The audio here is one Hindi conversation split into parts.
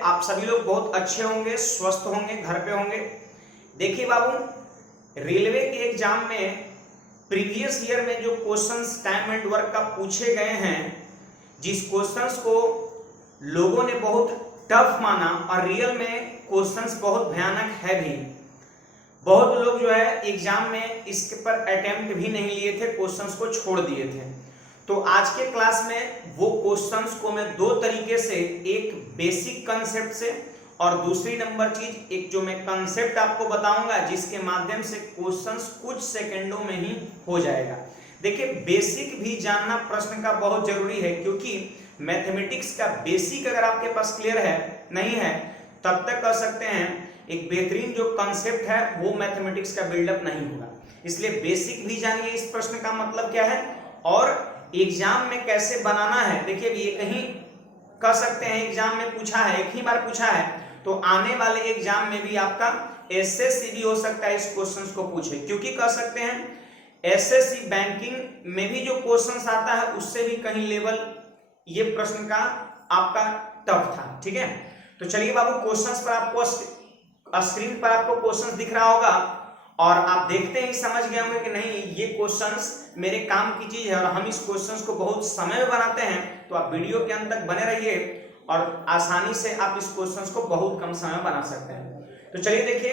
आप सभी लोग बहुत अच्छे होंगे, स्वस्थ होंगे, घर पे होंगे। देखिए बाबू, रेलवे के एग्जाम में प्रीवियस ईयर में जो क्वेश्चंस टाइम एंड वर्क का पूछे गए हैं, जिस क्वेश्चंस को लोगों ने बहुत टफ माना और रियल में क्वेश्चंस बहुत भयानक है भी, बहुत लोग जो है एग्जाम में इसके पर अटेम्प्ट भी नहीं लिए थे, क्वेश्चंस को छोड़ दिए थे। तो आज के क्लास में वो क्वेश्चंस को मैं दो तरीके से, एक बेसिक कंसेप्ट से और दूसरी नंबर चीज एक जो मैं कंसेप्ट आपको बताऊंगा जिसके माध्यम से क्वेश्चंस कुछ सेकंडों में ही हो जाएगा। देखिए, बेसिक भी जानना प्रश्न का बहुत जरूरी है, क्योंकि मैथमेटिक्स का बेसिक अगर आपके पास क्लियर है नहीं है तब तक कह सकते हैं एक बेहतरीन जो कंसेप्ट है वो मैथमेटिक्स का बिल्डअप नहीं होगा। इसलिए बेसिक भी जानिए इस प्रश्न का मतलब क्या है और एग्जाम में कैसे बनाना है। देखिए, ये कहीं कह सकते हैं एग्जाम में पूछा है, एक ही बार पूछा है, तो आने वाले एग्जाम में भी आपका एसएससी भी हो सकता है इस क्वेश्चंस को पूछे, क्योंकि कह सकते हैं एसएससी बैंकिंग में भी जो क्वेश्चंस आता है उससे भी कहीं लेवल ये प्रश्न का आपका टफ था। ठीक है, तो चलिए बाबू, क्वेश्चंस पर आपको स्क्रीन पर आपको क्वेश्चंस दिख रहा होगा और आप देखते ही समझ गए होंगे कि नहीं ये क्वेश्चंस मेरे काम की चीज है और हम इस क्वेश्चंस को बहुत समय में बनाते हैं। तो आप वीडियो के अंत तक बने रहिए और आसानी से आप इस क्वेश्चंस को बहुत कम समय में बना सकते हैं। तो चलिए देखिए,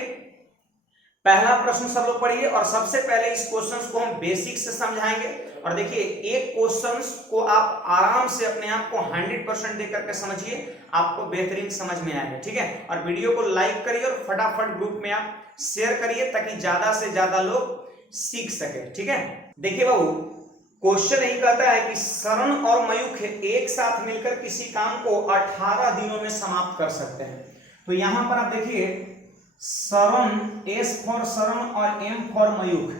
पहला प्रश्न सब लोग पढ़िए और सबसे पहले इस क्वेश्चंस को हम बेसिक से समझाएंगे। और देखिए, एक क्वेश्चंस को आप आराम से अपने आप को 100% देकर के समझिए, आपको बेहतरीन समझ में आएगा। ठीक है, और वीडियो को लाइक करिए और फटाफट ग्रुप में आप शेयर करिए ताकि ज्यादा से ज्यादा लोग सीख सके। ठीक है, देखिए बाबू, क्वेश्चन यही कहता है कि सरण और मयूख एक साथ मिलकर किसी काम को 18 दिनों में समाप्त कर सकते हैं। तो यहां पर आप देखिए, सरण, एस फॉर सरण और एम फॉर मयूख,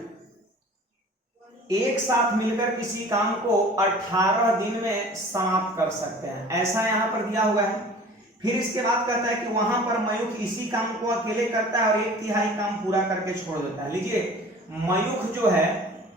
एक साथ मिलकर किसी काम को 18 दिन में समाप्त कर सकते हैं, ऐसा यहां पर दिया हुआ है। फिर इसके बाद कहता है कि वहां पर मयूख इसी काम को अकेले करता है और 1/3 काम पूरा करके छोड़ देता है। लीजिए, मयूख जो है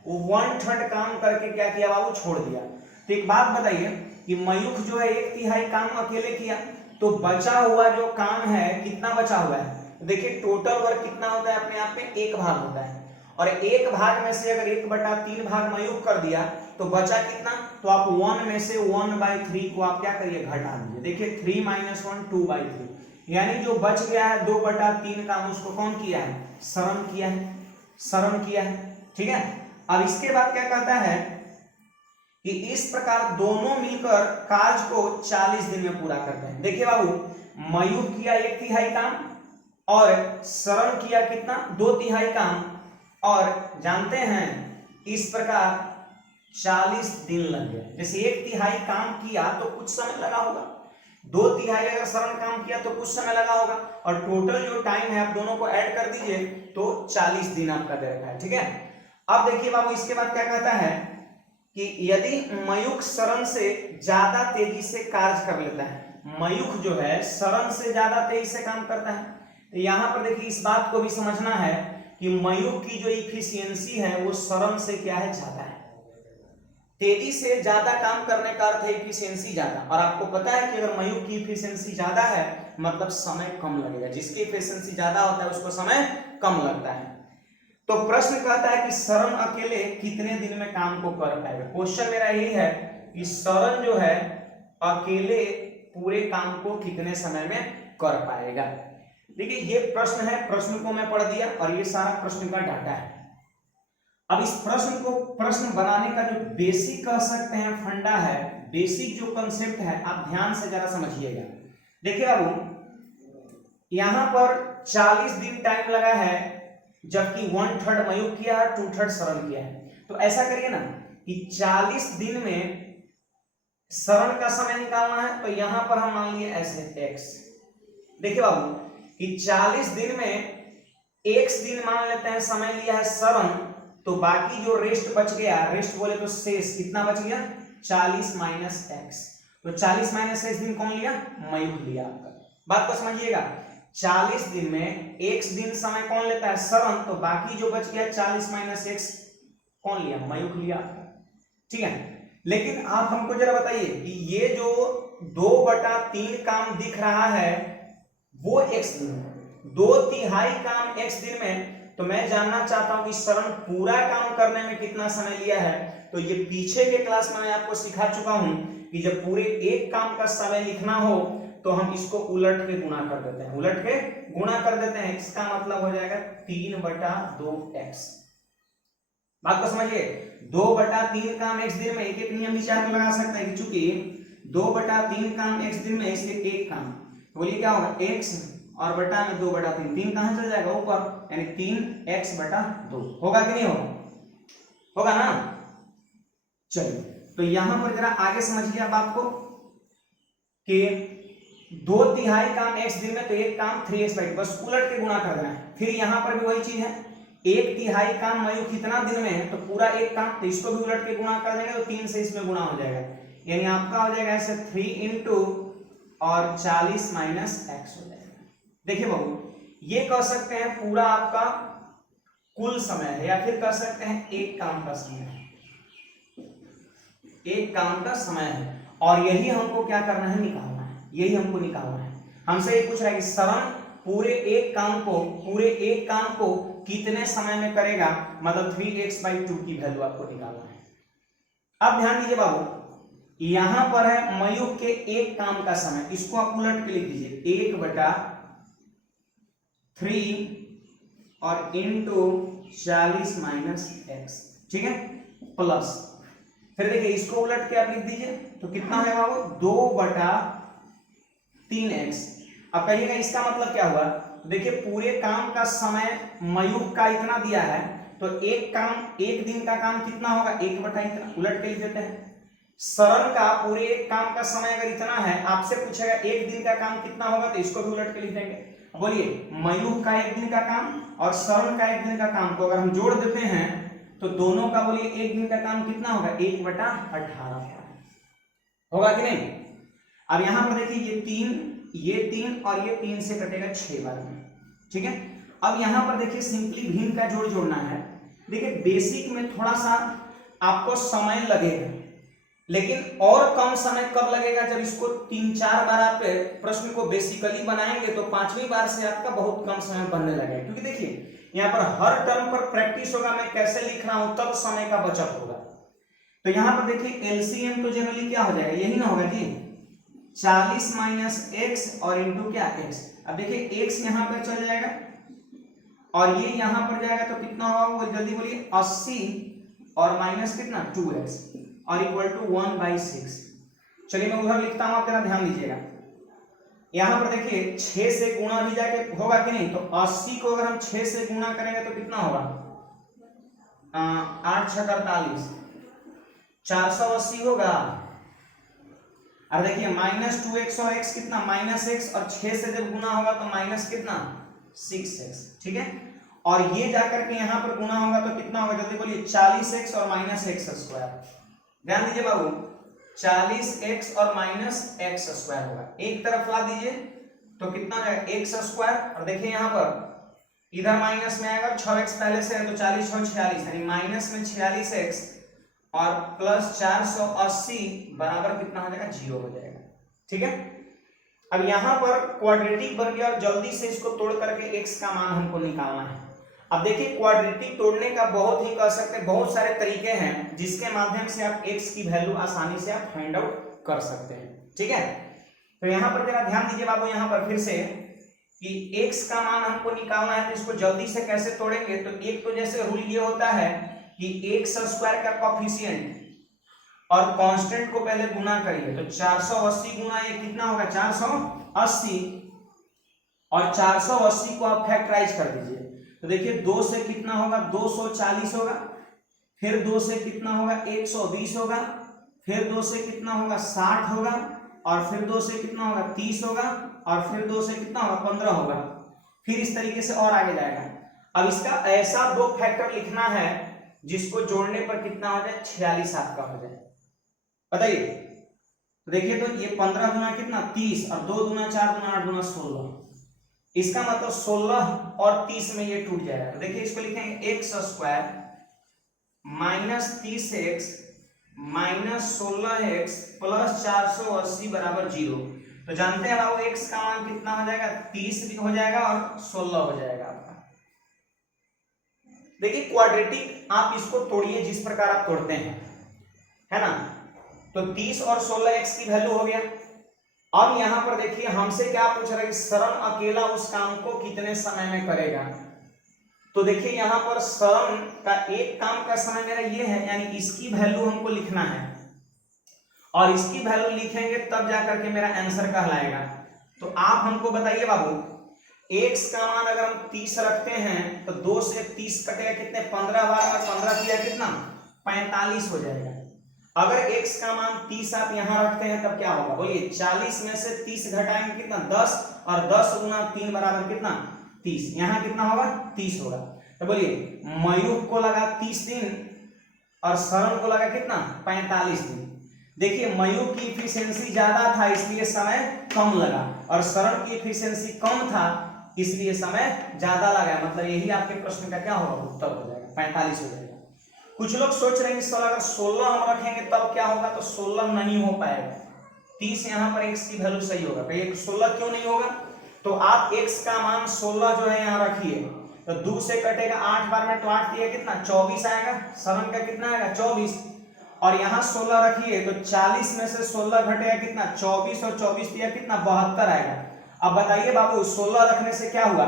वो 1/3 काम करके क्या किया बाबू, छोड़ दिया। तो एक बात बताइए कि मयूख जो है 1/3 काम अकेले किया, तो बचा हुआ जो काम है कितना बचा हुआ है। देखिए, टोटल वर्क कितना होता है, अपने आप में 1 भाग होता है और 1 भाग में से अगर 1/3 भाग मयूख कर दिया तो बचा कितना, तो आप 1 में से 1/3 को आप क्या करिए, घटा दीजिए। देखिए 3 - 1 2/3, यानी जो बच गया है 2/3 काम, उसको कौन किया है, सरण किया है, सरण किया है। ठीक है, अब इसके बाद क्या कहता है कि इस प्रकार दोनों मिलकर कार्य को 40 दिन में पूरा करते हैं। देखिए बाबू, मयूख किया 1/3 काम और सरण किया कितना, 2/3 काम, और जानते हैं इस प्रकार 40 दिन लग गए। जैसे 1/3 काम किया तो कुछ समय लगा होगा, 2/3 अगर सरल काम किया तो कुछ समय लगा होगा, और टोटल जो टाइम है आप दोनों को ऐड कर दीजिए तो 40 दिन आपका दे रखा है। ठीक है, अब देखिए बाबू, इसके बाद क्या कहता है कि यदि मयूख सरण से ज्यादा तेजी से कार्य कर लेता है, मयूख जो है सरण से ज्यादा तेजी से काम करता है, तो यहां पर देखिए इस बात को भी समझना है कि मयूख की जो इफिशियंसी है वो सरण से क्या है, ज्यादा है। तेजी से ज्यादा काम करने का अर्थ है इफिशियंसी ज्यादा, और आपको पता है कि अगर मयूख की इफिशियंसी ज्यादा है मतलब समय कम लगेगा, जिसकी इफिशियंसी ज्यादा होता है उसको समय कम लगता है। तो प्रश्न कहता है कि सरण अकेले कितने दिन में काम को कर पाएगा। क्वेश्चन मेरा यही है कि सरण जो है अकेले पूरे काम को कितने समय में कर पाएगा। देखिए, ये प्रश्न है, प्रश्न को मैं पढ़ दिया और ये सारा प्रश्न का डाटा है। अब इस प्रश्न को, प्रश्न बनाने का जो बेसिक कह सकते हैं फंडा है, बेसिक जो कंसेप्ट है, आप ध्यान से जरा समझिएगा। देखिए बाबू, यहां पर 40 दिन टाइम लगा है, जबकि 1/3 मयूख किया है, 2/3 सरण किया है। तो ऐसा करिए ना कि 40 दिन में सरण का समय निकालना है, तो यहां पर हम मान लिए ऐसे x। देखिए बाबू कि 40 दिन में x दिन मान लेते हैं समय लिया है सरण, तो बाकी जो रेस्ट बच गया, रेस्ट बोले तो शेष कितना बच गया, 40 - x। तो 40 - x दिन कौन लिया, मयूख लिया। आपका बात को समझिएगा, 40 दिन में x दिन समय कौन लेता है, सरण, तो बाकी जो बच गया 40 - x कौन लिया, मयूख लिया। ठीक है, लेकिन आप हमको जरा बताइए कि ये जो 2/3 काम दिख रहा है वो x दिन में, 2/3 काम x दिन में। तो मैं जानना चाहता हूं कि शरण पूरा काम करने में कितना समय लिया है। तो ये पीछे के क्लास में मैं आपको सिखा चुका हूं कि जब पूरे एक काम का समय लिखना हो तो हम इसको उलट के गुणा कर देते हैं, उलट के गुणा कर देते हैं। इसका मतलब हो जाएगा 3/2x। बात को समझिए, 2/3 काम x दिन में, एक एक नियम विचार में लगा सकते हैं कि चूंकि 2/3 काम x दिन में, इसलिए एक काम, बोलिए क्या होगा, x और बटा में 2/3, 3 कहां चल जाएगा ऊपर, यानी 3x/2 होगा कि नहीं होगा, होगा ना। चलिए तो यहां पर जरा आगे समझिए आप बात को कि 2/3 काम x दिन में, तो एक काम 3x/2, बस उलट के गुणा कर देना है। फिर यहां पर भी वही चीज है, 1/3 काम मयू कितना दिन में है, तो पूरा एक काम, तो इसको भी उलट के गुणा कर देंगे तो 3 से इसमें गुणा हो जाएगा, यानी आपका हो जाएगा ऐसे 3 इंटू और 40 माइनस x हो जाएगा। देखिए बाबू, ये कह सकते हैं पूरा आपका कुल समय है, या फिर कह सकते हैं एक काम का समय है, एक काम का समय है। और यही हमको क्या करना है, निकालना है, यही हमको निकालना है। हमसे ये पूछ रहा है कि शरण पूरे एक काम को कितने समय में करेगा, मतलब 3x/2 की वैल्यू आपको निकालना है। अब ध्यान दीजिए बाबू, यहां पर है मयूख के एक काम का समय, इसको आप उलट के लिख दीजिए 1/3 और इंटू 40 माइनस x, ठीक है, प्लस, फिर देखिए इसको उलट के आप लिख दीजिए तो कितना होगा बाबू, 2/3x। अब कहिएगा इसका मतलब क्या हुआ, देखिए पूरे काम का समय मयूख का इतना दिया है, तो एक काम, एक दिन का काम कितना होगा, 1/इतना, उलट के लिख देते हैं। शरण का पूरे एक काम का समय अगर इतना है, आपसे पूछेगा एक दिन का काम कितना होगा, तो इसको भी उलट के लिख देंगे। बोलिए मयूख का एक दिन का काम और शरण का एक दिन का काम को अगर हम जोड़ देते हैं तो दोनों का बोलिए एक दिन का काम कितना होगा, 1/18 होगा कि नहीं। अब यहां पर देखिए ये 3 और ये 3 से कटेगा 6 बार में, ठीक है। अब यहां पर देखिए सिंपली भिन्न का जोड़ जोड़ना है। देखिए बेसिक में थोड़ा सा आपको समय लगेगा, लेकिन और कम समय कब लगेगा, जब इसको 3-4 बार आप प्रश्न को बेसिकली बनाएंगे तो 5वीं बार से आपका बहुत कम समय बनने लगेगा। क्योंकि देखिए यहाँ पर हर टर्म पर प्रैक्टिस होगा, मैं कैसे लिख रहा हूं, तब समय का बचत होगा। तो यहां पर देखिए एलसीएम तो जनरली क्या हो जाएगा, यही ना होगा जी, 40 माइनस x और इंटू क्या x। अब देखिए x यहां पर चल जाएगा और ये यहां पर जाएगा तो कितना होगा, वो जल्दी बोलिए, 80 और माइनस कितना 2x और इक्वल टू 1/6। चलिए मैं उधर लिखता हूं, आप जरा ध्यान दीजिएगा। यहां पर देखिए 6 से गुणा भी जाके होगा कि नहीं, तो 80 को अगर हम 6 से गुणा करेंगे तो कितना होगा, 8 6 48, 480 होगा। अब देखिए माइनस 2x और x कितना, माइनस x, और 6 से जब गुणा होगा तो माइनस कितना 6x, ठीक है। और ये जाकर के यहां पर गुणा होगा तो कितना होगा, जल्दी बोलिए, 40x और माइनस x²। ध्यान दीजिए बाबू, 40x और माइनस x² होगा, एक तरफ ला दीजिए तो कितना हो जाएगा x²। और देखिए यहां पर इधर माइनस में आएगा, 6x पहले से है तो 40 और 46, यानी माइनस में 46x और प्लस 480 बराबर कितना हो जाएगा, 0 हो जाएगा, ठीक है। अब यहां पर क्वाड्रेटिक बन गया और जल्दी से इसको तोड़ करके x का मान हमको निकालना है। अब देखिए क्वाड्रेटिक तोड़ने का बहुत ही कह सकते हैं बहुत सारे तरीके हैं जिसके माध्यम से आप x की वैल्यू आसानी से आप फाइंड आउट कर सकते हैं, ठीक है। तो यहाँ पर जरा ध्यान दीजिए बाबू, यहाँ पर फिर से कि x का मान हमको निकालना है, तो इसको जल्दी से कैसे तोड़ेंगे, तो एक तो जैसे रूल ये होता है कि x² का कोएफिशिएंट और कांस्टेंट को पहले गुना करिए, तो 480 गुना ये कितना होगा, 480, और 480 को आप फैक्टराइज कर दीजिए तो देखिए 2 से कितना होगा, 240 होगा, फिर 2 से कितना होगा, 120 होगा, फिर 2 से कितना होगा, 60 होगा, और फिर 2 से कितना होगा, 30 होगा, और फिर 2 से कितना होगा, 15 होगा, फिर इस तरीके से और आगे जाएगा। अब इसका ऐसा 2 फैक्टर लिखना है जिसको जोड़ने पर कितना हो जाए, 46 आपका हो जाए, बताइए। तो देखिए तो ये 15 गुना कितना 30, और 2 गुना 4 गुना 8 गुना 16, इसका मतलब 16 और 30 में ये टूट जाएगा। तो देखिए इसको लिखेंगे x² minus 30x minus 16x plus 480 बराबर 0। तो जानते हैं बाबू x का मान कितना हो जाएगा, 30 भी हो जाएगा और 16 हो जाएगा आपका। देखिए क्वाड्रेटिक आप इसको तोड़िए जिस प्रकार आप तोड़ते हैं, है ना। तो 30 और 16 x की वैल्यू हो गया। अब यहां पर देखिए हमसे क्या पूछ रहा है कि शरण अकेला उस काम को कितने समय में करेगा। तो देखिए यहां पर शरण का एक काम का समय मेरा ये है, यानी इसकी वैल्यू हमको लिखना है और इसकी वैल्यू लिखेंगे तब जाकर के मेरा आंसर कहलाएगा। तो आप हमको बताइए बाबू, x का मान अगर हम 30 रखते हैं तो 2 से 30 कटेगा कितने, 15 बार में 15 किया कितना, 45 हो जाएगा। अगर x का मान 30 आप यहां रखते हैं तब क्या होगा, बोलिए 40 में से 30 घटाएंगे कितना, 10, और 10 गुना 3 बराबर कितना, 30। यहां कितना होगा, 30 होगा। तो बोलिए मयूख को लगा 30 दिन और शरण को लगा कितना, 45 दिन। देखिए मयूख की इफिशियंसी ज्यादा था इसलिए समय कम लगा, और शरण की इफिशियंसी कम था इसलिए समय ज्यादा लगा। मतलब यही आपके प्रश्न का क्या होगा, उत्तर हो जाएगा, 45 हो जाएगा। कुछ लोग सोच रहे हैं कि अगर 16 हम रखेंगे तब क्या होगा, तो 16 नहीं हो पाएगा। 30 यहाँ पर x की वैल्यू सही होगा, तो 16 क्यों नहीं होगा, तो आप x का मान 16 जो है यहाँ रखिए, तो 2 से कटेगा 8 बार में, तो 8 दिया कितना, 24 आएगा। शरण का कितना आएगा, 24, और यहाँ 16 रखिए तो 40 में से 16 घटेगा कितना, 24, और 24 दिया कितना, 72 आएगा। अब बताइए बाबू 16 रखने से क्या हुआ,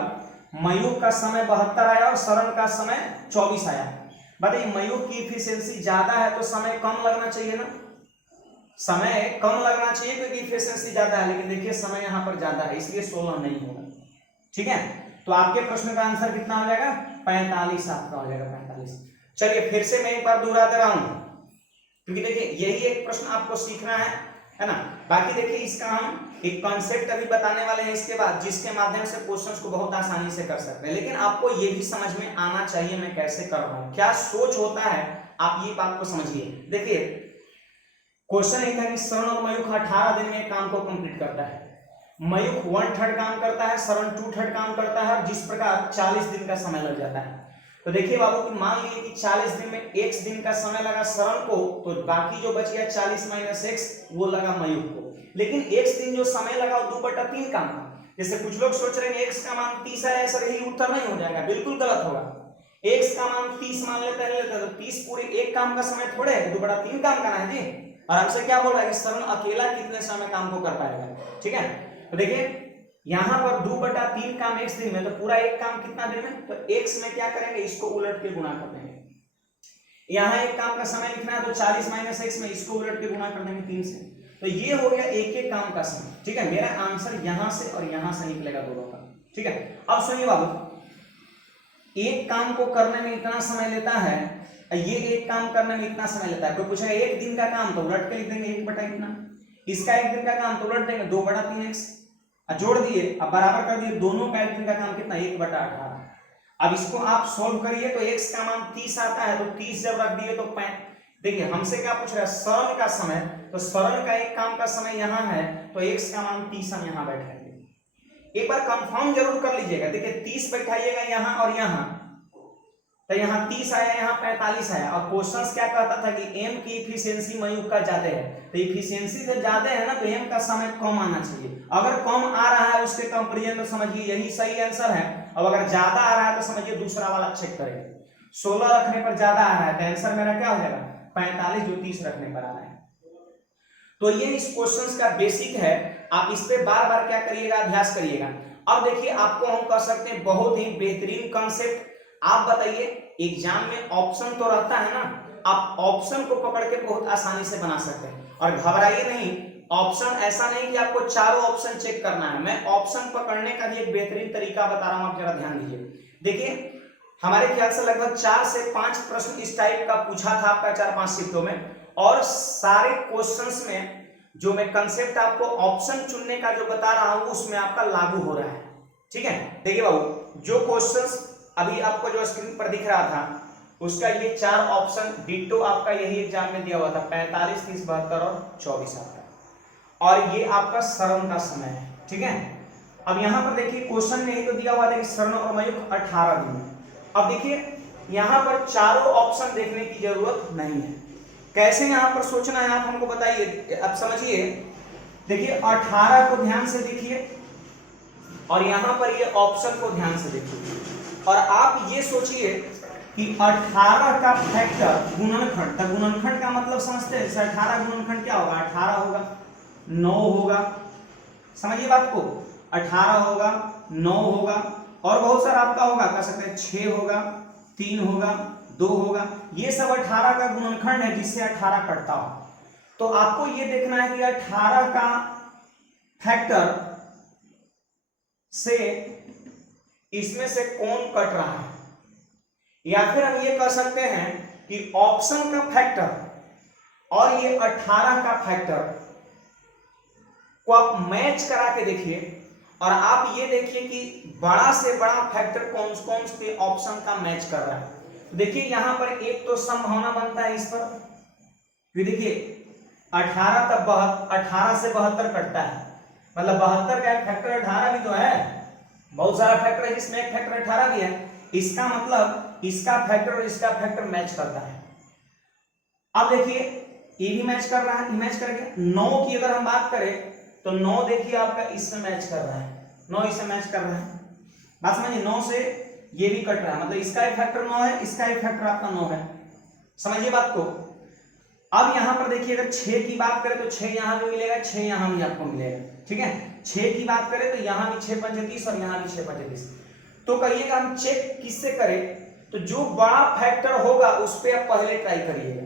मयूख का समय 72 आया और शरण का समय 24 आया। बताइए मयूख की इफिशियंसी ज्यादा है तो समय कम लगना चाहिए ना, समय कम लगना चाहिए क्योंकि इफिशियंसी ज्यादा है, लेकिन देखिए समय यहाँ पर ज्यादा है इसलिए 16 नहीं होगा। ठीक है, तो आपके प्रश्न का आंसर कितना हो जाएगा, 45 आपका हो जाएगा, 45। चलिए फिर से मैं एक बार दोहरा दे रहा हूं क्योंकि देखिए यही एक प्रश्न आपको सीखना है ना। बाकी देखिए इसका हम एक कॉन्सेप्ट अभी बताने वाले हैं इसके बाद, जिसके माध्यम से क्वेश्चंस को बहुत आसानी से कर सकते हैं। लेकिन आपको ये भी समझ में आना चाहिए मैं कैसे कर रहा हूं, क्या सोच होता है, आप ये बात को समझिए। देखिए क्वेश्चन ये था कि शरण और मयूख 18 दिन में काम को कंप्लीट करता है। मयूख 1/3 काम करता है, शरण 2/3 काम करता है, जिस प्रकार 40 दिन का समय लग जाता है। तो देखिए बाबू कि मान लीजिए कि 40 दिन में x दिन का समय लगा शरण को, तो बाकी जो बच गया 40 - x वो लगा मयूख को। लेकिन x दिन जो समय लगा वो 2/3 काम का। जैसे कुछ लोग सोच रहे हैं x का मान 30 है, सर यही उत्तर नहीं हो जाएगा, बिल्कुल गलत होगा। x का मान 30 मान लेते हैं तो 30 पूरे एक काम का समय थोड़े है, 2/3 काम करना है जी। और हमसे क्या बोल रहा है कि शरण अकेला कितने समय काम को कर पाएगा। ठीक है, तो देखिए यहां पर 2/3 काम x दिन में, तो पूरा एक काम कितना दिन में, तो x में क्या करेंगे, इसको उलट के गुणा कर देंगे। यहां एक काम का समय लिखना है तो 40 - x में इसको उलट के गुणा कर देंगे 3 से, तो ये हो गया एक एक काम का समय। ठीक है, मेरा आंसर यहां से और यहां से निकलेगा दोनों का। ठीक है, अब सुनिए बाबू, एक काम को करने में इतना समय लेता है, ये एक काम करने में इतना समय लेता है। कोई पूछेगा एक दिन का काम, तो उलट के लिख देंगे 1/इतना। इसका एक दिन का काम तो उलट देंगे 2/3x, जोड़ दिए, अब बराबर कर दिए, दोनों का एक दिन का काम कितना, 1/18। अब इसको आप सोल्व करिए तो x का मान 30 आता है, तो 30 जब रख दिए तो देखिए हमसे क्या पूछ रहा है, शरण का समय, तो शरण का एक काम का समय यहाँ है, तो x का मान 30 हम यहाँ बैठाएंगे। एक बार कंफर्म जरूर कर लीजिएगा। देखिए 30 बैठाइएगा यहाँ और यहाँ, तो यहाँ 30 आया, यहाँ 45 आया। और क्वेश्चन क्या कहता था कि m की इफिशियंसी मयूख का ज्यादा है, तो इफिशियंसी जब ज्यादा है ना तो m का समय कम आना चाहिए। अगर कम आ रहा है उसके कंपेरिजन तो समझिए यही सही आंसर है। अब अगर ज्यादा आ रहा है तो समझिए दूसरा वाला चेक करेंगे। 16 रखने पर ज्यादा आ रहा है तो आंसर मेरा क्या हो जाएगा, 45, जो 30 रखने पर आ रहा है। तो ये इस क्वेश्चन का बेसिक है, आप इस पे बार बार क्या करिएगा, अभ्यास करिएगा। अब देखिए आपको हम कर सकते हैं बहुत ही बेहतरीन कंसेप्ट। आप बताइए एग्जाम में ऑप्शन तो रहता है ना, आप ऑप्शन को पकड़ के बहुत आसानी से बना सकते हैं। और घबराइए नहीं, ऑप्शन ऐसा नहीं कि आपको चारों ऑप्शन चेक करना है, मैं ऑप्शन पकड़ने का भी एक बेहतरीन तरीका बता रहा हूं, आप जरा ध्यान दीजिए। देखिए हमारे ख्याल से लगभग 4 से 5 प्रश्न इस टाइप का पूछा था आपका 4-5 शिफ्टों में, और सारे क्वेश्चंस में जो मैं कंसेप्ट आपको ऑप्शन चुनने का जो बता रहा हूं उसमें आपका लागू हो रहा है। ठीक है, देखिए बाबू जो क्वेश्चंस अभी आपको जो स्क्रीन पर दिख रहा था उसका ये 4 ऑप्शन डिट्टो आपका यही एग्जाम में दिया हुआ था, 45, 30, 72 और 24 आपका, और ये आपका शरण का समय है। ठीक है, अब यहाँ पर देखिए क्वेश्चन में ही तो दिया हुआ था कि शरण और मयूख 18 दिन। अब देखिए यहाँ पर चारों ऑप्शन देखने की जरूरत नहीं है। कैसे यहाँ पर सोचना है आप हमको बताइए। अब समझिए, देखिए 18 को ध्यान से देखिए और यहां पर ये ऑप्शन को ध्यान से देखिए और आप ये सोचिए कि 18 का फैक्टर गुणनखंड, तो गुणनखंड का मतलब समझते हैं, जैसे 18 गुणनखंड क्या होगा, 18 होगा, 9 होगा, समझिए बात को, 18 होगा, 9 होगा और बहुत सारा आपका होगा, कह सकते हैं 6 होगा, 3 होगा, 2 होगा, ये सब 18 का गुणनखंड है जिससे 18 कटता हो। तो आपको ये देखना है कि 18 का फैक्टर से इसमें से कौन कट रहा है, या फिर हम ये कह सकते हैं कि ऑप्शन का फैक्टर और ये 18 का फैक्टर को आप मैच करा के देखिए और आप ये देखिए कि बड़ा से बड़ा फैक्टर कौन कौन से ऑप्शन का मैच कर रहा है। देखिए यहां पर एक तो संभावना बनता है इस पर, फिर देखिए 18 तब 18 से 72 कटता है, मतलब 72 का एक फैक्टर 18 भी तो है, बहुत सारा फैक्टर है जिसमें एक फैक्टर 18 भी है, इसका मतलब इसका फैक्टर और इसका फैक्टर मैच करता है। अब देखिए ये भी मैच कर रहा है, मैच कर गया। 9 की अगर हम बात करें तो 9 देखिए आपका इसमें मैच कर रहा है, 9 इससे मैच कर रहा है, बात समझिए, 9 से ये भी कट रहा है, मतलब इसका एक फैक्टर 9 है, इसका एक फैक्टर आपका 9 है, समझिए बात को। अब यहां पर देखिए अगर 6 की बात करें तो 6 यहां भी मिलेगा, 6 यहां भी आपको मिलेगा, ठीक है। 6 की बात करें तो यहां भी 6 पंचे 30 और यहां भी 6 पंचे 30। तो कहिएगा हम चेक किससे करें, तो जो बड़ा फैक्टर होगा उस पर आप पहले ट्राई करिएगा,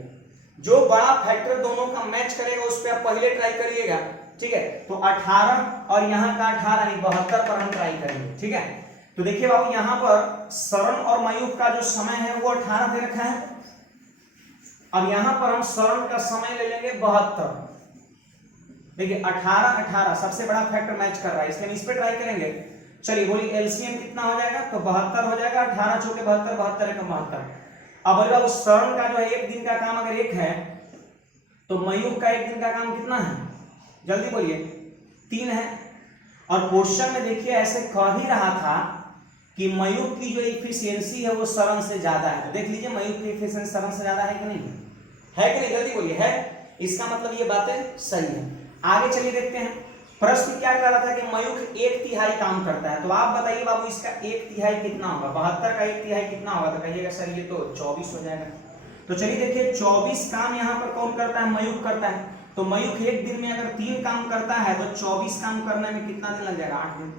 जो बड़ा फैक्टर दोनों का मैच करेगा उस पर आप पहले ट्राई करिएगा, ठीक है। तो 18 और यहाँ का 18 यानी 72 पर हम ट्राई करेंगे, ठीक है। तो देखिए बाबू यहाँ पर शरण और मयूख का जो समय है वो 18 दे रखा है, अब यहां पर हम शरण का समय ले लेंगे 72। देखिए 18 18 सबसे बड़ा फैक्टर मैच कर रहा है, इसलिए हम इस पे ट्राई करेंगे। चलिए बोलिए एलसीएम कितना हो जाएगा, तो 72 हो जाएगा, 18 चौके 72, 72 एक 72। अब बोलिए बाबू शरण का जो है एक दिन का काम अगर 1 है तो मयूख का एक दिन का काम कितना है, जल्दी बोलिए, 3 है। और क्वेश्चन में देखिए ऐसे कह ही रहा था कि मयूख की जो इफिशियंसी है वो शरण से ज्यादा है, तो देख लीजिए मयूख की इफिशियंसी शरण से ज्यादा है कि नहीं, है कि नहीं, जल्दी बोलिए, है, इसका मतलब ये बातें सही है। आगे चलिए देखते हैं, प्रश्न क्या कह रहा था कि मयूख 1/3 काम करता है, तो आप बताइए बाबू इसका 1/3 कितना होगा, 72 का 1/3 कितना होगा, तो कहिएगा सर ये तो 24 हो जाएगा। तो चलिए देखिए 24 काम यहाँ पर कौन करता है, मयूख करता है, तो मयूख एक दिन में अगर 3 काम करता है तो 24 काम करने में कितना दिन लग जाएगा, 8 दिन।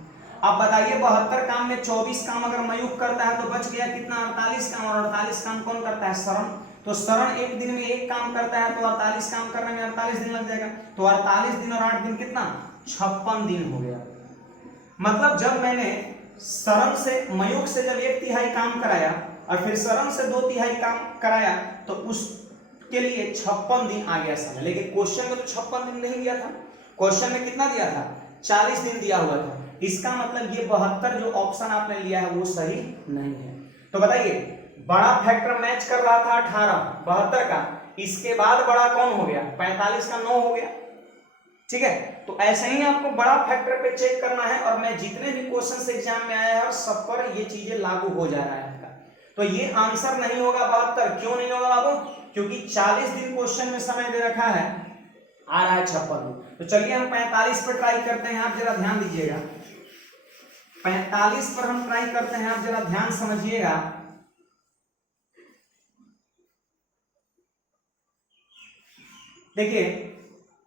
अब बताइए 72 काम में 24 काम अगर मयूख करता है तो बच गया कितना, 48 काम, और 48 काम कौन करता है, शरण। तो शरण एक दिन में 1 काम करता है तो 48 काम करने में 48 दिन लग जाएगा, तो 48 दिन और 8 दिन कितना, 56 दिन हो गया। मतलब जब मैंने शरण से मयूख से जब 1/3 काम कराया और फिर शरण से 2/3 काम कराया तो उसके लिए 56 दिन आ गया समय, लेकिन क्वेश्चन में तो 56 दिन नहीं दिया था, क्वेश्चन में कितना दिया था, 40 दिन दिया हुआ था। इसका मतलब ये 72 जो ऑप्शन आपने लिया है वो सही नहीं है। तो बताइए बड़ा फैक्टर मैच कर रहा था 18 72 का, इसके बाद बड़ा कौन हो गया, 45 का 9 हो गया, ठीक है। तो ऐसे ही आपको बड़ा फैक्टर पे चेक करना है, और मैं जितने भी क्वेश्चन एग्जाम में आया है सब पर ये चीजें लागू हो जा रहा है आपका। तो ये आंसर नहीं होगा 72, क्यों नहीं होगा बाबू, क्योंकि 40 दिन क्वेश्चन में समय दे रखा है, आ रहा है 56 दिन। तो चलिए हम 45 पर ट्राई करते हैं, आप जरा ध्यान दीजिएगा, 45 पर हम ट्राई करते हैं, आप जरा ध्यान समझिएगा। देखिए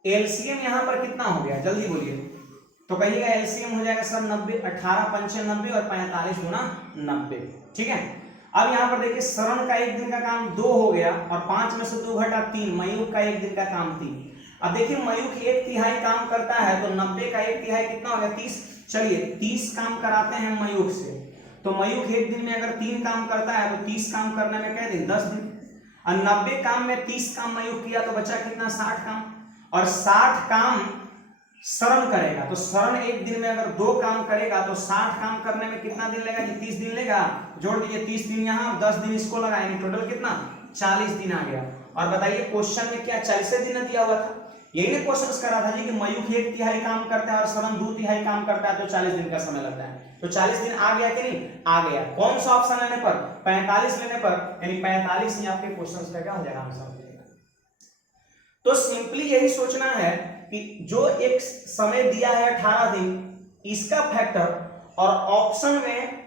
एलसीएम यहां पर कितना हो गया, जल्दी बोलिए, तो कहिएगा एलसीएम हो जाएगा सर 90, 18 पंचे 90 और 45 गुना 90, ठीक है। अब यहां पर देखिए शरण का एक दिन का काम 2 हो गया और 5 में से 2 घटा 3, मयूख का एक दिन का काम 3। अब देखिए मयूख 1/3 काम करता है तो 90 का 1/3 कितना हो गया, 30। चलिए 30 काम कराते हैं मयूख से, तो मयूख एक दिन में अगर 3 काम करता है तो 30 काम करने में क्या दिन, 10 दिन। और 90 काम में 30 काम मयूख किया तो बचा कितना, 60 काम, और 60 काम शरण करेगा, तो शरण एक दिन में अगर 2 काम करेगा तो 60 काम करने में कितना दिन लेगा जी, 30 दिन लेगा। जोड़ दीजिए 30 दिन यहाँ 10 दिन इसको लगा, यानी टोटल कितना, 40 दिन आ गया। और बताइए क्वेश्चन में क्या 40 दिन दिया हुआ था, यही ने क्वेश्चन कर रहा था जी कि मयूख 1/3 काम करता है और शरण 2/3 काम करता है तो 40 दिन का समय लगता है। तो 40 दिन आ गया कि नहीं, आ गया। कौन सा ऑप्शन लेने पर, 45 लेने पर, यानी 45 ही आपके क्वेश्चन का क्या हो जाएगा, आंसर हो जाएगा। तो सिंपली यही सोचना है कि जो एक समय दिया है 18 दिन इसका फैक्टर और ऑप्शन में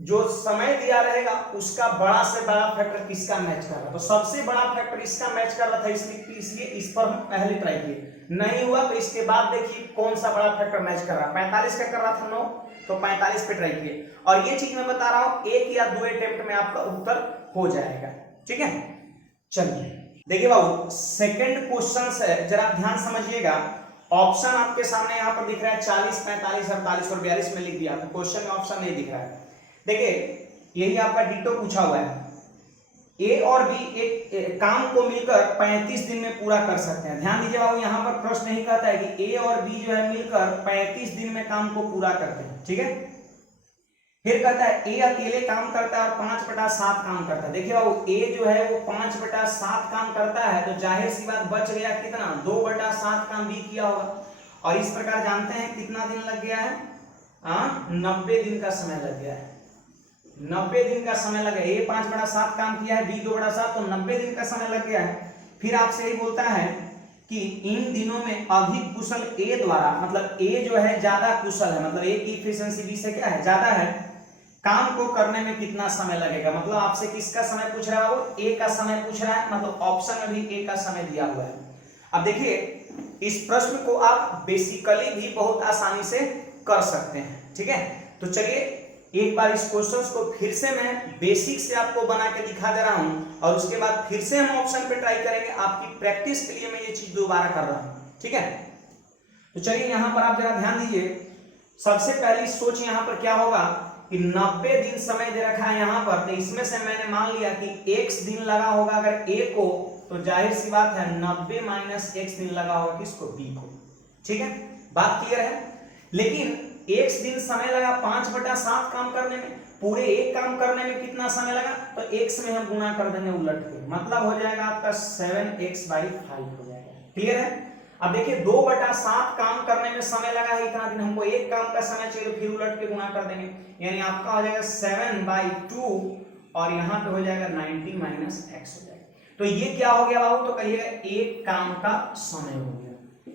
जो समय दिया रहेगा उसका बड़ा से बड़ा फैक्टर किसका मैच कर रहा है, तो सबसे बड़ा फैक्टर इसका मैच कर रहा था, इसलिए इस पर हम पहले ट्राई किए, नहीं हुआ तो इसके बाद देखिए कौन सा बड़ा फैक्टर मैच कर रहा है। 45 का कर रहा था 9, तो 45 पे ट्राई किए। और ये चीज मैं बता रहा हूं एक या दो अटेम्प्ट में आपका उत्तर हो जाएगा। ठीक है, चलिए देखिए बाबू सेकंड क्वेश्चन है, जरा ध्यान समझिएगा। ऑप्शन आपके सामने यहाँ पर दिख रहा है 40, 45, 48 और 42 में लिख दिया, तो क्वेश्चन में ऑप्शन नहीं दिख रहा है। देखिए यही आपका डिटो पूछा हुआ है, ए और बी एक काम को मिलकर 35 दिन में पूरा कर सकते हैं। ध्यान दीजिए बाबू, यहाँ पर प्रश्न नहीं कहता है कि ए और बी जो है मिलकर 35 दिन में काम को पूरा करते हैं। ठीक है, फिर कहता है ए अकेले काम करता है और 5/7 काम करता है। देखिए बाबू ए जो है वो 5/7 काम करता है, तो जाहिर सी बात बच गया कितना, 2/7 काम बी किया होगा। और इस प्रकार जानते हैं कितना दिन लग गया है, 90 दिन का समय लग गया है। 90 दिन का समय लगा, ए 5/7 काम किया है, बी 2/7, तो 90 दिन का समय लग गया है। फिर आपसे ये बोलता है कि इन दिनों में अधिक कुशल ए द्वारा, मतलब ए जो है ज्यादा कुशल है, मतलब ए की इफिशिएंसी बी से क्या है, ज्यादा है, काम को करने में कितना समय लगेगा। मतलब आपसे किसका समय पूछ रहा है, वो ए का समय पूछ रहा है, मतलब ऑप्शन में भी ए का समय दिया हुआ है। अब देखिए इस प्रश्न को आप बेसिकली भी बहुत आसानी से कर सकते हैं। ठीक है, तो चलिए एक बार इस क्वेश्चंस को फिर से मैं बेसिक से आपको बना के दिखा दे रहा हूं, और उसके बाद फिर से हम ऑप्शन पे ट्राई करेंगे। आपकी प्रैक्टिस के लिए मैं ये चीज दोबारा कर रहा हूं। ठीक है, तो चलिए यहां पर आप जरा ध्यान दीजिए। सबसे पहली सोच यहां पर क्या होगा कि 90 दिन समय दे रखा है यहां पर, तो इसमें से मैंने मान लिया कि x दिन लगा होगा अगर a को, तो जाहिर सी बात है 90 - x दिन लगा होगा किसको, b को। ठीक है, बात क्लियर है। लेकिन x दिन समय लगा 5/7 काम करने में, पूरे एक काम करने में कितना समय लगा, तो x में हम गुना कर देंगे उलट के, मतलब हो जाएगा आपका 7x/5 हो जाएगा। क्लियर है। अब देखिए 2/7 काम करने में समय लगा है इतना दिन, हमको एक काम का समय चाहिए, तो फिर उलट के गुना कर देंगे, यानी आपका हो जाएगा 7/2 और यहाँ पे हो जाएगा 90 - x हो जाएगा। तो ये क्या हो गया बाबू, तो कहिएगा एक काम का समय हो गया।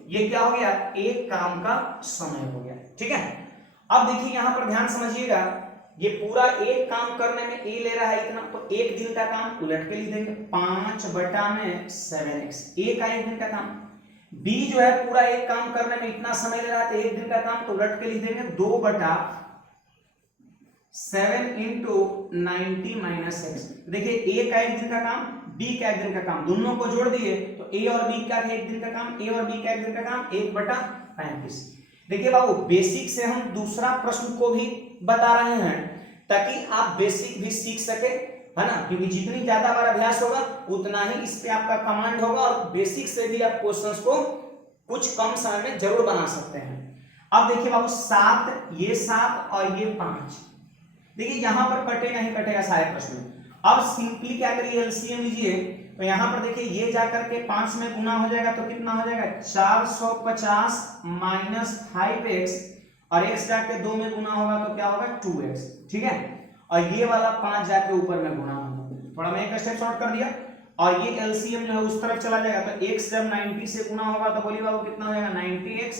ये क्या हो गया, एक काम का समय हो गया। ठीक है, अब देखिए यहां पर ध्यान समझिएगा, ये पूरा एक काम करने में ए ले रहा है इतना, तो एक दिन का काम उलट के लिख देंगे 5/7x, ए का एक दिन का काम। बी जो है पूरा एक काम करने में इतना समय ले रहा है, तो एक दिन का काम, तो उलट के लिख देंगे 2/7 × 90 - x। देखिए ए का एक दिन का काम, बी का एक दिन का काम, दोनों को जोड़ दिए तो ए और बी का एक दिन का काम, ए और बी का एक दिन का काम 1/35। देखिए बाबू बेसिक से हम दूसरा प्रश्न को भी बता रहे हैं ताकि आप बेसिक भी सीख सके, है ना, क्योंकि जितनी ज्यादा बार अभ्यास होगा उतना ही इस पे आपका कमांड होगा, और बेसिक से भी आप क्वेश्चंस को कुछ कम समय में जरूर बना सकते हैं। अब देखिए बाबू 7, ये 7 और ये 5, देखिए यहां पर कटेगा ही कटेगा सारे प्रश्न। अब सिंपली क्या करिए, एलसीएम लीजिए, तो यहां पर देखिए ये जाकर के 5 में गुना हो जाएगा, तो कितना हो जाएगा 450 - 5x, और x जाके 2 में गुना होगा तो क्या होगा 2x। ठीक है, और ये वाला 5 जाके ऊपर में गुना होगा, थोड़ा मैं एक स्टेप शॉर्ट कर दिया, और ये एलसीएम जो है उस तरफ चला जाएगा, तो x जब 90 से गुना होगा तो बोलिए बाबू कितना हो जाएगा 90x,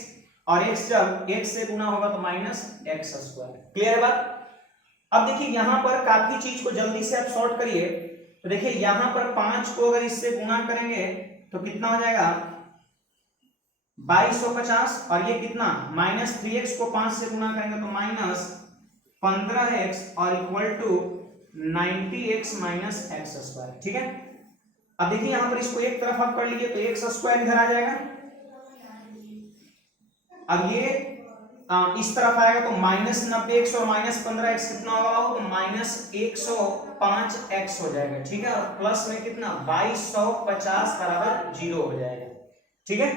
और x जब x से गुना होगा तो -x²। क्लियर है बात। अब देखिए यहां पर काफी चीज को जल्दी से आप सॉर्ट करिए, तो देखिए यहां पर 5 को अगर इससे गुना करेंगे तो कितना हो जाएगा 2250, और ये कितना -3x को 5 से गुना करेंगे तो -15x और इक्वल टू 90x - x²। ठीक है, अब देखिए यहां पर इसको एक तरफ आप कर लीजिए तो x² इधर आ जाएगा, अब ये इस तरफ आएगा तो -90x और -15x कितना होगा, तो -105x हो जाएगा। ठीक है, और प्लस में कितना 2250 बराबर 0 हो जाएगा। ठीक है,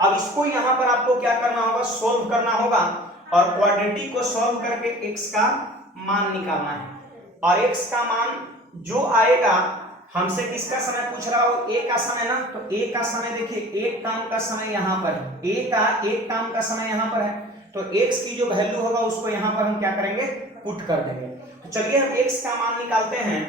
अब इसको यहां पर आपको क्या करना होगा, सोल्व करना होगा, और क्वाड्रेटिक को सोल्व करके x का मान निकालना है, और x का मान जो आएगा, हमसे किसका समय पूछ रहा हो, a का समय ना, तो a का समय देखिए एक काम का समय यहां पर है, a का एक काम का समय यहां पर है, तो x की जो वैल्यू होगा उसको यहां पर हम क्या करेंगे, पुट कर देंगे। तो चलिए हम x का मान निकालते हैं।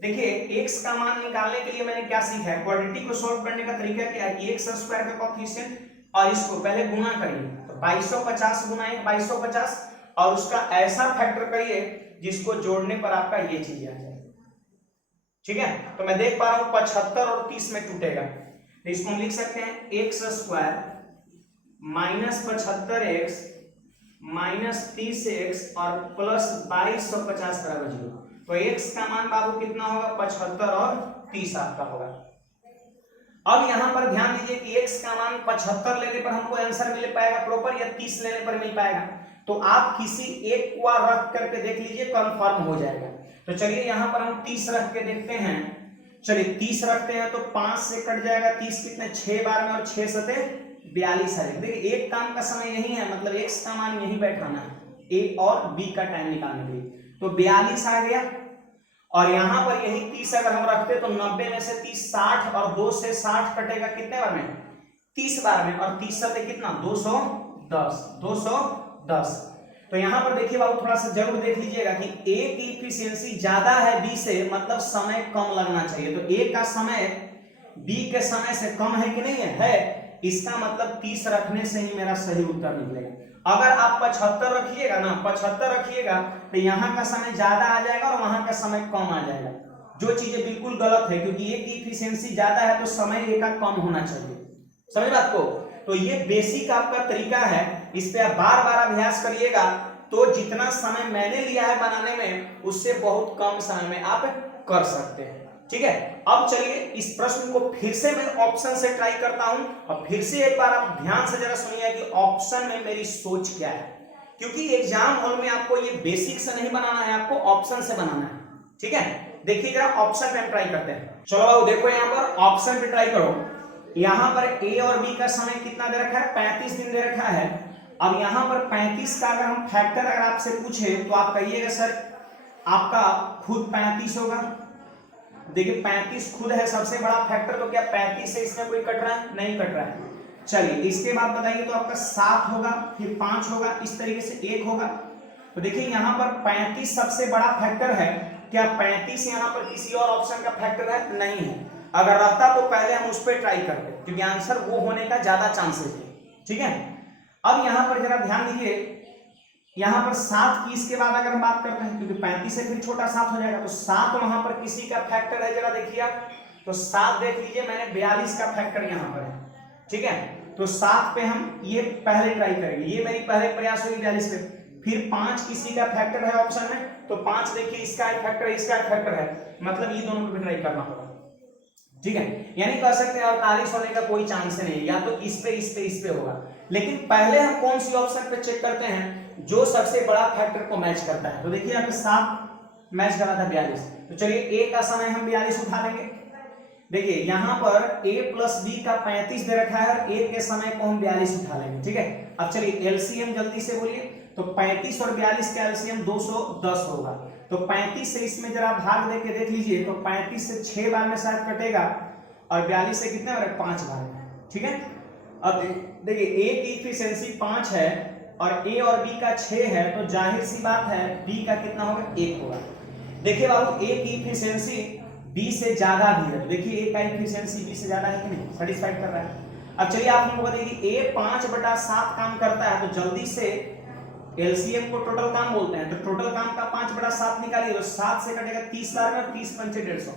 देखिए x का मान निकालने के लिए मैंने क्या सीखा है, क्वाड्रेटिक को सॉल्व करने का तरीका क्या है, x² का कोएफिशिएंट और इसको पहले गुना करिए, तो 2250 गुना 1 2250, और उसका ऐसा फैक्टर करिए जिसको जोड़ने पर आपका ये चीज आ जाए। ठीक है, तो मैं देख पा रहा हूं 75 और 30 में टूटेगा, तो इसको हम लिख सकते हैं x square minus 75x minus 30x और प्लस 2250 बराबर 0। तो x का मान बाबू कितना होगा, 75 और 30 आपका होगा। अब यहां पर ध्यान दीजिए कि x का मान 75 लेने पर हमको आंसर मिल पाएगा प्रॉपर, या 30 लेने पर मिल पाएगा, तो आप किसी एक को रख करके देख लीजिए, कंफर्म हो जाएगा। तो चलिए यहां पर हम 30 रख के देखते हैं। चलिए 30 रखते हैं तो 5 से कट जाएगा 30, कितने 6 बार में, और 6 सते 42 आ जाएगा। देखिए एक काम का समय यही है, मतलब x का मान यही बैठाना है, a और b का टाइम निकालने के लिए। तो 42 आ गया, और यहां पर यही 30 अगर हम रखते तो 90 में से 30 60, और 2 से 60 कटेगा कितने बार में, 30 बार में, और 30 सते कितना 210। तो यहां पर देखिए बाबू थोड़ा सा जरूर देख लीजिएगा कि a की इफिशियंसी ज्यादा है b से, मतलब समय कम लगना चाहिए। तो a का समय b के समय से कम है कि नहीं है, इसका मतलब 30 रखने से ही मेरा सही उत्तर निकलेगा। अगर आप 75 रखिएगा ना, 75 रखिएगा तो यहाँ का समय ज्यादा आ जाएगा और वहां का समय कम आ जाएगा, जो चीजें बिल्कुल गलत है, क्योंकि a की इफिशियंसी ज्यादा है तो समय a का कम होना चाहिए। समझ बात को? तो ये बेसिक आपका तरीका है, इस पे आप बार बार अभ्यास करिएगा, तो जितना समय मैंने लिया है बनाने में उससे बहुत कम समय में आप कर सकते हैं। ठीक है, अब चलिए इस प्रश्न को फिर से मैं ऑप्शन से ट्राई करता हूं, और फिर से एक बार आप ध्यान से जरा सुनिए कि ऑप्शन में मेरी सोच क्या है, क्योंकि एग्जाम हॉल में आपको ये बेसिक से नहीं बनाना है, आपको ऑप्शन से बनाना है। ठीक है, देखिए जरा ऑप्शन पे हम ट्राई करते हैं। चलो बाबू देखो यहाँ पर ऑप्शन पे ट्राई करो। यहाँ पर ए और बी का समय कितना दे रखा है, 35 दिन दे रखा है। अब यहाँ पर 35 का अगर हम फैक्टर अगर आपसे पूछे तो आप कहिएगा सर आपका खुद 35 होगा। देखिए 35 खुद है सबसे बड़ा फैक्टर, तो क्या 35 से इसमें कोई कट रहा है, नहीं कट रहा है। चलिए इसके बाद बताइए, तो आपका 7 होगा, फिर 5 होगा, इस तरीके से 1 होगा। तो देखिए यहाँ पर 35 सबसे बड़ा फैक्टर है, क्या 35 यहाँ पर किसी और ऑप्शन का फैक्टर है, नहीं है। अगर रहता तो पहले हम उस पर ट्राई करते, क्योंकि आंसर वो होने का ज्यादा चांसेस है। ठीक है, अब यहाँ पर जरा ध्यान दीजिए, यहाँ पर 7 की इसके बाद अगर हम बात करते हैं, क्योंकि 35 से फिर छोटा 7 हो जाएगा, तो 7 वहां पर किसी का फैक्टर है, जरा देखिए आप, तो 7 देख लीजिए, मैंने 42 का फैक्टर यहाँ पर है। ठीक है, तो 7 पे हम ये पहले ट्राई करेंगे, ये मेरी पहले प्रयास होगी 42 पे। फिर 5 किसी का फैक्टर है ऑप्शन में, तो 5 देखिए इसका फैक्टर है, इसका फैक्टर है, मतलब ये दोनों पे ट्राई करना होगा। ठीक है, यानी कह सकते हैं 48 होने का कोई चांस नहीं, या तो इस पे होगा। लेकिन पहले हम कौन सी ऑप्शन पे चेक करते हैं, जो सबसे बड़ा फैक्टर को मैच करता है। तो देखिए यहाँ पे 7 मैच करा था 42, तो चलिए ए का समय हम 42 उठा लेंगे। देखिए यहाँ पर a प्लस बी का 35 दे रखा है, और a के समय को हम 42 उठा लेंगे। ठीक है, अब चलिए एलसीएम जल्दी से बोलिए, तो 35 और 42 का एलसीएम 210 होगा। तो 35 से इसमें जरा भाग देके देख लीजिए, तो 35 से 6 बार में शायद कटेगा, और 42 से कितने बार, 5 बार में। ठीक है, अब देखिए ए की इफिशियंसी 5 है और ए और बी का 6 है, तो जाहिर सी बात है बी का कितना होगा, 1 होगा। देखिए बाबू ए की इफिशियंसी बी से ज्यादा भी है, तो देखिए ए का इफिशियंसी बी से ज्यादा है कि नहीं, सेटिस्फाइड कर रहा है। अब चलिए आप हमको बताइए ए 5/7 काम करता है, तो जल्दी से एलसीएम को टोटल काम बोलते हैं, तो टोटल काम का 5/7 निकालिए, तो 7 से कटेगा 30 बार में, 30 पंचे 150।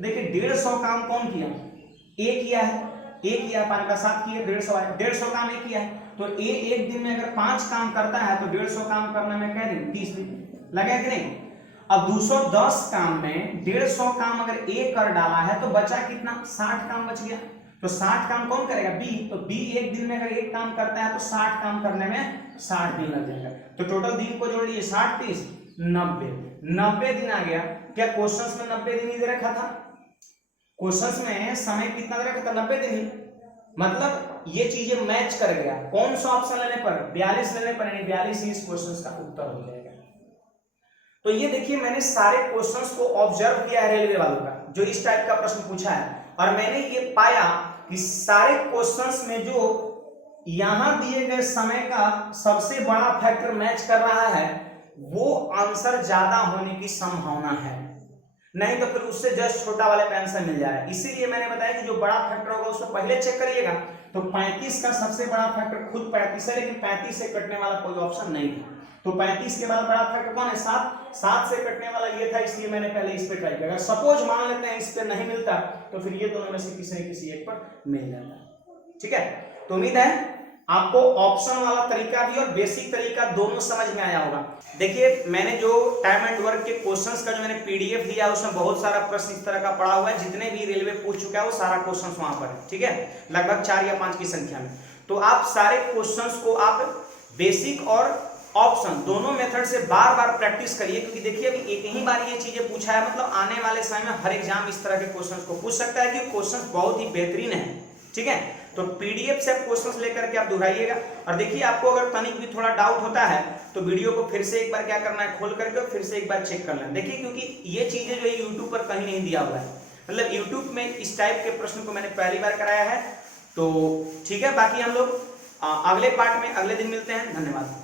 देखिए 150 काम कौन किया, ए किया है, ए किया, 5/7 किया, 150 आया, 150 काम ए किया है। तो ए एक दिन में अगर 5 काम करता है तो 150 काम करने में क्या दिन, 30 दिन लगे कि नहीं। अब 210 काम में 150 काम अगर ए कर डाला है, तो बचा कितना, 60 काम बच गया। तो 60 काम कौन करेगा, बी। तो बी एक दिन में अगर एक काम करता है तो 60 काम करने में 60 दिन लग जाएगा। तो टोटल दिन को जोड़ लीजिए, 60 30 90 दिन आ गया। क्या क्वेश्चंस में 90 दिन ही दे रखा था, क्वेश्चंस में समय कितना दे रखा था, 90 दिन ही। मतलब ये चीजें मैच कर गया, कौन सा ऑप्शन लेने पर, 42 लेने पर, यानी 42 ही इस क्वेश्चन का उत्तर हो जाएगा। तो ये देखिए मैंने सारे क्वेश्चंस को ऑब्जर्व किया है रेलवे वालों का, जो इस टाइप का प्रश्न पूछा है, और मैंने ये पाया कि सारे क्वेश्चंस में जो यहां दिए गए समय का सबसे बड़ा फैक्टर मैच कर रहा है, वो आंसर ज्यादा होने की संभावना है। नहीं तो फिर उससे जस्ट छोटा वाले पेन से मिल जाएगा। इसीलिए मैंने बताया कि जो बड़ा फैक्टर होगा उसको पहले चेक करिएगा। तो 35 का सबसे बड़ा फैक्टर खुद 35 है, लेकिन 35 से कटने वाला कोई ऑप्शन नहीं था। तो 35 के बाद बड़ा फैक्टर कौन है? 7 से कटने वाला ये था, इसलिए मैंने पहले इस पे ट्राई किया। अगर सपोज मान लेते हैं इस पे नहीं मिलता तो फिर ये दोनों में से किसी न किसी एक पर मिल जाता। ठीक है, तो उम्मीद है आपको ऑप्शन वाला तरीका भी और बेसिक तरीका दोनों समझ में आया होगा। देखिए मैंने जो टाइम एंड वर्क के क्वेश्चंस का जो मैंने पीडीएफ दिया उसमें बहुत सारा प्रश्न इस तरह का पड़ा हुआ है, जितने भी रेलवे पूछ चुका है वो सारा क्वेश्चंस वहां पर है। ठीक है, लगभग 4 या 5 की संख्या में। तो आप सारे क्वेश्चंस को आप बेसिक और ऑप्शन दोनों मेथड से बार बार प्रैक्टिस करिए, क्योंकि देखिए अभी एक ही बार ये चीजें पूछा है, मतलब आने वाले समय में हर एग्जाम इस तरह के क्वेश्चंस को पूछ सकता है कि क्वेश्चंस बहुत ही बेहतरीन है। ठीक है, तो पीडीएफ से क्वेश्चंस लेकर के आप दोहराइएगा। और देखिए आपको अगर तनिक भी थोड़ा डाउट होता है तो वीडियो को फिर से एक बार क्या करना है, खोल करके फिर से एक बार चेक कर लेना। देखिए क्योंकि ये चीजें जो है यूट्यूब पर कहीं नहीं दिया हुआ है, मतलब यूट्यूब में इस टाइप के प्रश्न को मैंने पहली बार कराया है। तो ठीक है, बाकी हम लोग अगले पार्ट में अगले दिन मिलते हैं। धन्यवाद।